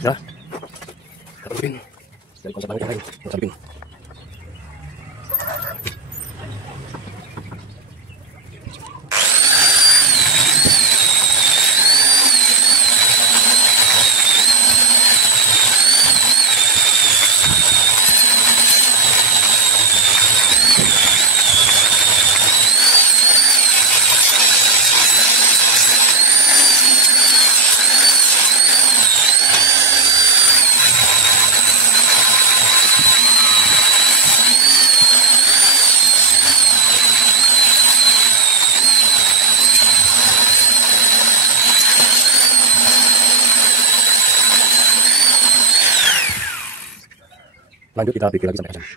Sudah. Kita tutupin dari konsep yang lain. Kita tutupin. Lanjut kita bikin lagi sampai kacang.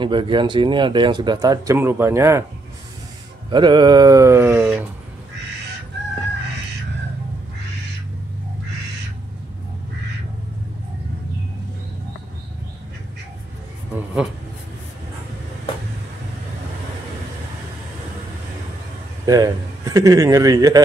Di bagian sini ada yang sudah tajam rupanya. Aduh. Ngeri ya.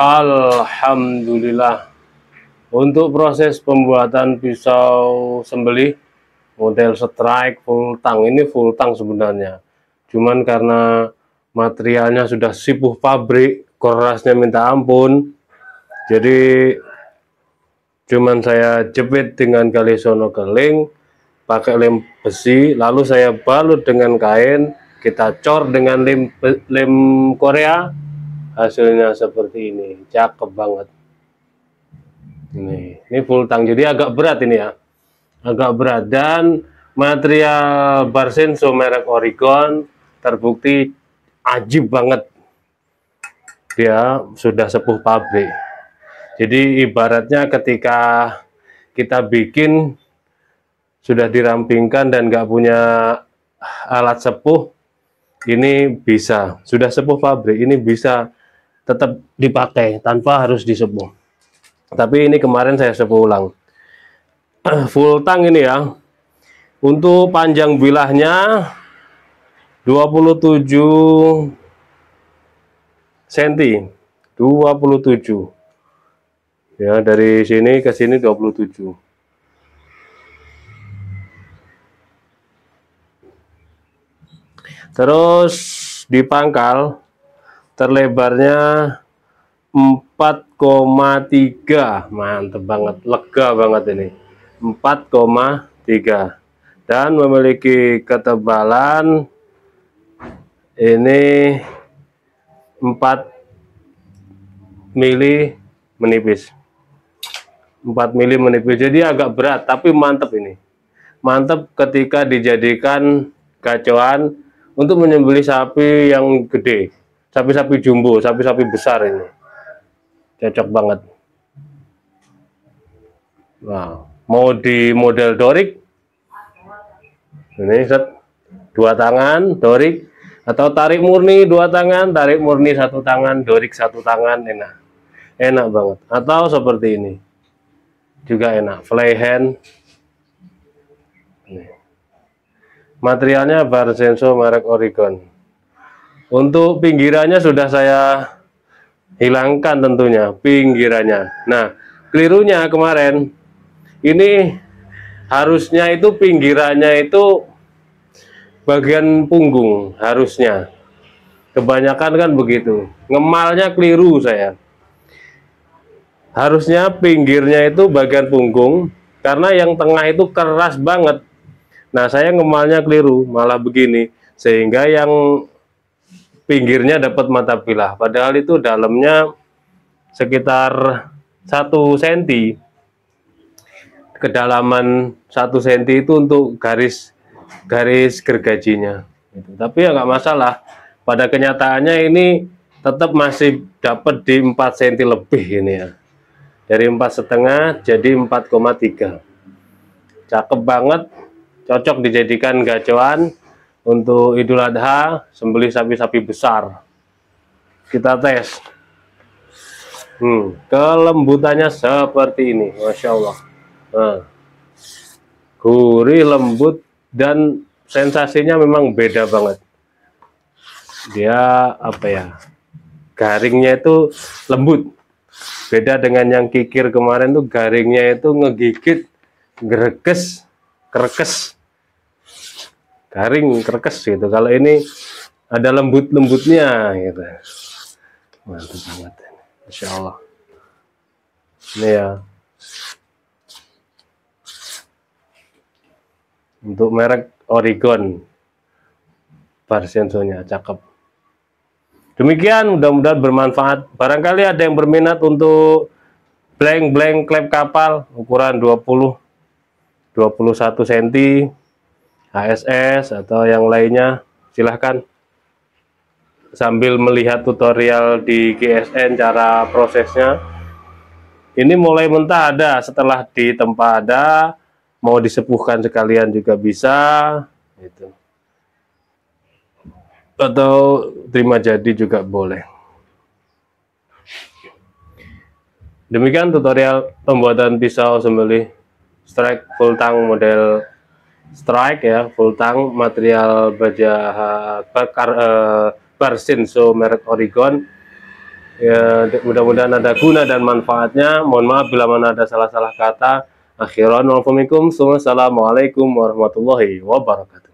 Alhamdulillah, untuk proses pembuatan pisau sembelih model strike full tang, ini full tang sebenarnya, cuman karena materialnya sudah sipuh pabrik, kerasnya minta ampun, jadi cuman saya jepit dengan gali sono keling pakai lem besi, lalu saya balut dengan kain, kita cor dengan lem Korea. Hasilnya seperti ini, cakep banget. Ini full tang, jadi agak berat ini ya, agak berat, dan material Barsenso merek Oregon terbukti ajib banget, dia sudah sepuh pabrik. Jadi ibaratnya ketika kita bikin sudah dirampingkan dan nggak punya alat sepuh, ini bisa, sudah sepuh pabrik, ini bisa tetap dipakai tanpa harus disepuh. Tapi ini kemarin saya sepuh ulang. Full tang ini ya. Untuk panjang bilahnya 27 cm. 27. Ya, dari sini ke sini 27. Terus di pangkal terlebarnya 4,3, mantep banget, lega banget ini, 4,3, dan memiliki ketebalan ini 4 mili menipis, 4 mili menipis, jadi agak berat tapi mantep ini, mantep ketika dijadikan gacoan untuk menyembelih sapi yang gede, sapi-sapi jumbo, sapi-sapi besar, ini cocok banget. Wow, mau di model dorik ini set, 2 tangan dorik, atau tarik murni 2 tangan, tarik murni 1 tangan, dorik 1 tangan, enak banget. Atau seperti ini juga enak, fly hand. Materialnya Barsenso merek Oregon. Untuk pinggirannya sudah saya hilangkan tentunya, pinggirannya. Nah, kelirunya kemarin, ini harusnya itu pinggirannya itu bagian punggung, harusnya. Kebanyakan kan begitu, ngemalnya keliru saya. Harusnya pinggirnya itu bagian punggung, karena yang tengah itu keras banget. Nah, saya ngemalnya keliru, malah begini, sehingga yang pinggirnya dapat mata bilah, padahal itu dalamnya sekitar 1 cm, kedalaman 1 cm itu untuk garis gergajinya gitu. Tapi ya nggak masalah, pada kenyataannya ini tetap masih dapat di 4 cm lebih ini ya, dari 4,5 jadi 4,3. cakep banget, cocok dijadikan gacoan untuk Idul Adha, sembelih sapi-sapi besar. Kita tes. Kelembutannya seperti ini, Masya Allah. Nah, gurih, lembut, dan sensasinya memang beda banget. Dia apa ya, garingnya itu lembut, beda dengan yang kikir kemarin tuh garingnya itu ngegigit, greges, kerekes, garing, kerekes gitu. Kalau ini ada lembut-lembutnya gitu. Mantap banget, Masya Allah. Ini ya, untuk merek Oregon, Barsenso-nya cakep. Demikian, mudah-mudahan bermanfaat. Barangkali ada yang berminat untuk blank klep kapal ukuran 21 cm HSS atau yang lainnya, silahkan. Sambil melihat tutorial di GSN cara prosesnya. Ini mulai mentah ada, setelah ditempa ada, mau disepuhkan sekalian juga bisa gitu. Atau terima jadi juga boleh. Demikian tutorial pembuatan pisau sembelih strike full tang model strike ya, full tang, material baja Barsenso merek Oregon. Ya, mudah-mudahan ada guna dan manfaatnya. Mohon maaf bila mana ada salah-salah kata. Akhiran, wassalamualaikum warahmatullahi wabarakatuh.